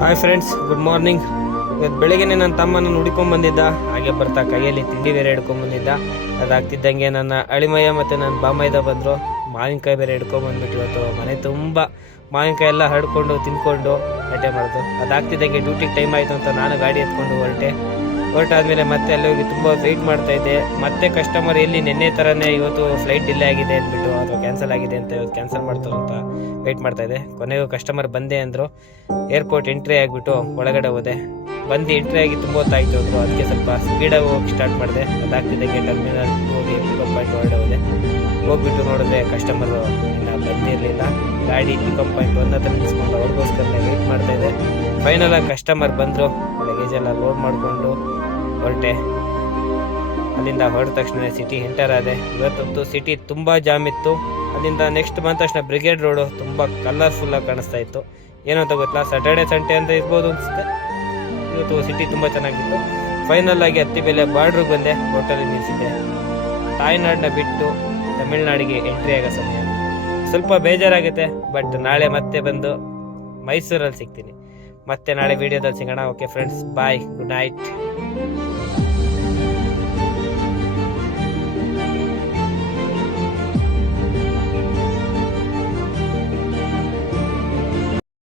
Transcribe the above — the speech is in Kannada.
ಹಾಯ್ ಫ್ರೆಂಡ್ಸ್ ಗುಡ್ ಮಾರ್ನಿಂಗ್ ಇವತ್ತು ಬೆಳಗ್ಗೆ ನನ್ನ ತಮ್ಮನನ್ನು ಹುಡ್ಕೊಂಡು ಬಂದಿದ್ದ. ಹಾಗೆ ಬರ್ತಾ ಕೈಯಲ್ಲಿ ತಿಂಡಿ ಬೇರೆ ಹಿಡ್ಕೊಂಡ್ ಬಂದಿದ್ದ. ಅದಾಗ್ತಿದ್ದಂಗೆ ನನ್ನ ಅಳಿಮಯ್ಯ ಮತ್ತು ನನ್ನ ಬಾಮಯ್ಯದ ಬಂದರು. ಮಾವಿನಕಾಯಿ ಬೇರೆ ಹಿಡ್ಕೊಂಡ್ ಬಂದ್ಬಿಟ್ಟು ಇವತ್ತು ಮನೆ ತುಂಬ ಮಾವಿನಕಾಯಿ ಎಲ್ಲ ಹರಡ್ಕೊಂಡು ತಿನ್ಕೊಂಡು ಅಟೆ ಮಾಡಿದ್ರು ಅದಾಗ್ತಿದ್ದಂಗೆ ಡ್ಯೂಟಿಗೆ ಟೈಮ್ ಆಯಿತು ಅಂತ ನಾನು ಗಾಡಿ ಎತ್ಕೊಂಡು ಹೊರಟೆ. ಹೊರಟಾದ್ಮೇಲೆ ಮತ್ತೆ ಅಲ್ಲಿ ಹೋಗಿ ತುಂಬ ವೆಯ್ಟ್ ಮಾಡ್ತಾ ಇದ್ದೆ. ಮತ್ತೆ ಕಸ್ಟಮರ್ ಎಲ್ಲಿ ನಿನ್ನೆ ಥರನೇ ಇವತ್ತು ಫ್ಲೈಟ್ ಡಿಲೇ ಆಗಿದೆ ಅಂದ್ಬಿಟ್ಟು ಅಥವಾ ಕ್ಯಾನ್ಸಲ್ ಆಗಿದೆ ಅಂತ ಇವತ್ತು ಕ್ಯಾನ್ಸಲ್ ಮಾಡ್ತಾರೆ ಅಂತ ವೆಯ್ಟ್ ಮಾಡ್ತಾ ಇದ್ದೆ. ಕೊನೆಗೂ ಕಸ್ಟಮರ್ ಬಂದೆ ಅಂದರು. ಏರ್ಪೋರ್ಟ್ ಎಂಟ್ರಿ ಆಗಿಬಿಟ್ಟು ಒಳಗಡೆ ಹೋದೆ. ಬಂದು ಎಂಟ್ರಿ ಆಗಿ ತುಂಬ ಹೊತ್ತಾಯ್ತು ಅಂದರು. ಅದಕ್ಕೆ ಸ್ವಲ್ಪ ಸ್ಪೀಡಾಗಿ ಹೋಗಿ ಸ್ಟಾರ್ಟ್ ಮಾಡಿದೆ. ಅದಾಗ್ತಿದ್ದಕ್ಕೆ ಟರ್ಮಿನಲ್ ಹೋಗಿ ಪಿಕಪ್ ಪಾಯಿಂಟ್ ಒಳಗಡೆ ಹೋದೆ. ಹೋಗ್ಬಿಟ್ಟು ನೋಡಿದ್ರೆ ಕಸ್ಟಮರು ಇನ್ನು ಬಂದಿರಲಿಲ್ಲ. ಗಾಡಿ ಪಿಕಪ್ ಪಾಯಿಂಟ್ ಒಂದ್ ಹತ್ರ ನಿಲ್ಸ್ಕೊಂಡು ಅವ್ರಿಗೋಸ್ಕರ ವೆಯ್ಟ್ ಮಾಡ್ತಾ ಇದ್ದೆ. ಫೈನಲ್ ಆಗಿ ಕಸ್ಟಮರ್ ಬಂದರು. ಲಗೇಜ್ ಎಲ್ಲ ಲೋಡ್ ಮಾಡಿಕೊಂಡು ಹೊರಟೆ. ಅಲ್ಲಿಂದ ಹೊರಟ ತಕ್ಷಣ ಸಿಟಿ ಎಂಟರ್ ಆದೆ. ಇವತ್ತಂತೂ ಸಿಟಿ ತುಂಬ ಜಾಮ್ ಇತ್ತು. ಅಲ್ಲಿಂದ ನೆಕ್ಸ್ಟ್ ಬಂದ ತಕ್ಷಣ ಬ್ರಿಗೇಡ್ ರೋಡು ತುಂಬ ಕಲರ್ಫುಲ್ಲಾಗಿ ಕಾಣಿಸ್ತಾ ಇತ್ತು. ಏನೋ ಅಂತ ಗೊತ್ತಿಲ್ಲ ಸ್ಯಾಟರ್ಡೆ ಸಂಡೇ ಅಂತ ಇರ್ಬೋದು ಅನಿಸುತ್ತೆ. ಇವತ್ತು ಸಿಟಿ ತುಂಬ ಚೆನ್ನಾಗಿತ್ತು. ಫೈನಲ್ ಆಗಿ ಹತ್ತಿ ಬೆಲೆ ಬಾರ್ಡ್ರಿಗೆ ಬಂದೆ ಹೋಟೆಲ್ ನಿಲ್ಲಿಸಿದ್ದೆ ತಾಯ್ನಾಡನ್ನ ಬಿಟ್ಟು ತಮಿಳ್ನಾಡಿಗೆ ಎಂಟ್ರಿ ಆಗೋ ಸಮಯ. ಸ್ವಲ್ಪ ಬೇಜಾರಾಗುತ್ತೆ ಬಟ್ ನಾಳೆ ಮತ್ತೆ ಬಂದು ಮೈಸೂರಲ್ಲಿ ಸಿಗ್ತೀನಿ. ಮತ್ತೆ ನಾಳೆ ವಿಡಿಯೋದಲ್ಲಿ ಸಿಗೋಣ. Okay friends bye good night